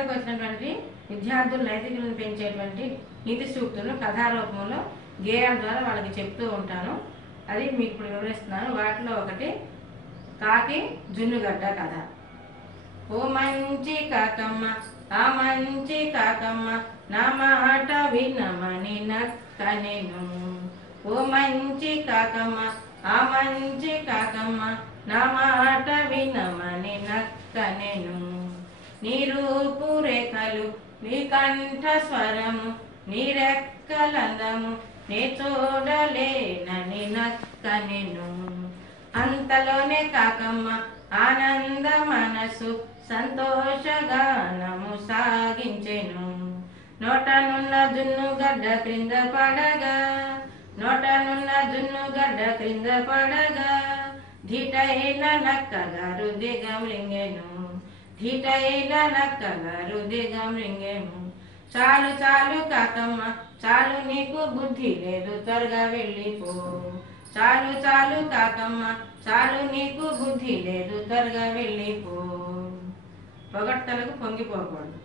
పాఠశాలకు వచ్చినటువంటి విద్యార్థులు నైతికలను పెంచేటువంటి నీతి సూక్తులను కథారూపంలో గేయాల ద్వారా వాళ్ళకి చెప్తూ ఉంటాను. అది మీకు ఇప్పుడు వివరిస్తున్నాను. వాటిలో ఒకటి కాకి జున్నుగడ్డ కథ. ఓ మంచి కాకమ్మ, ఆ మంచి కాకమ్మ, నా మాట వినమని నక్కనెను. ఓ మంచి కాకమ్మ, ఆ మంచి కాకమ్మ, నా మాట వినమని నక్కనెను. నీ రూపురేఖలు, నీ కంఠ స్వరము, నీ రెక్కలందము నే చూడలేనని నక్కనెను. అంతలోనే కాకమ్మ ఆనంద మనసు సంతోషగానము సాగించెను. నోటనున్న జున్నుగడ్డ క్రింద పడగా, నోటనున్న జున్నుగడ్డ క్రింద పడగా, ధీటైన నక్కగారు దిగమృంగెను. ధీటైన నక్కగారు దిగమృంగెను. చాలు చాలు కాకమ్మ, చాలు నీకు బుద్ధి లేదు, త్వరగా వెళ్ళిపో. చాలు చాలు కాకమ్మ, చాలు నీకు బుద్ధి లేదు, త్వరగా వెళ్ళిపో. పొగడ్తలకు పొంగిపోకూడదు.